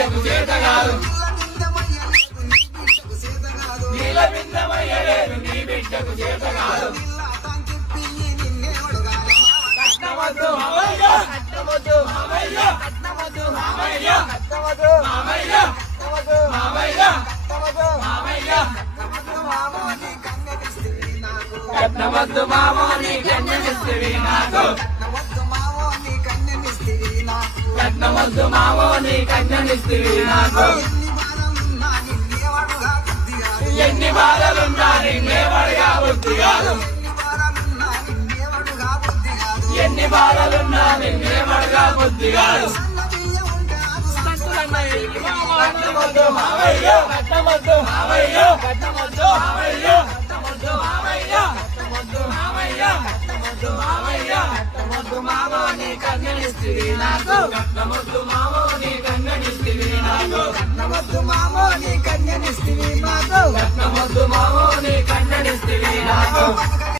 బిడ్డకు చేత కాదు నీల బిందమయ్యలేదు నీ బిడ్డకు చేత కాదు కట్నమద్దు మామయ్య కట్నమద్దు మామయ్య కట్నమద్దు మామయ్య కట్నమద్దు మామయ్య కట్నమద్దు మామయ్య కట్నమద్దు మామయ్య కట్నమద్దు మామో నీ కన్యనిస్తివి నాకు కట్నమద్దు మామో నీ కన్యనిస్తివి నాకు ఎన్ని బాధలున్నా నిన్నేవడుగా బుద్ధి కాదు ఎన్ని బాధలున్నా నిన్నేవడుగా బుద్ధి కాదు కట్నమద్దు మామయ్య కట్నమద్దు మామయ్య కట్నమద్దు మామయ్య కట్నమద్దు మామయ్య కట్నమద్దు మామయ్య కట్నమద్దు మామయ్య కట్నమద్దు మామో నీ కన్యనిస్తివి నాకు కట్నమద్దు మామో నీ కన్యనిస్తివి నాకు కట్నమద్దు మామో నీ కన్యనిస్తివి నాకు కట్నమద్దు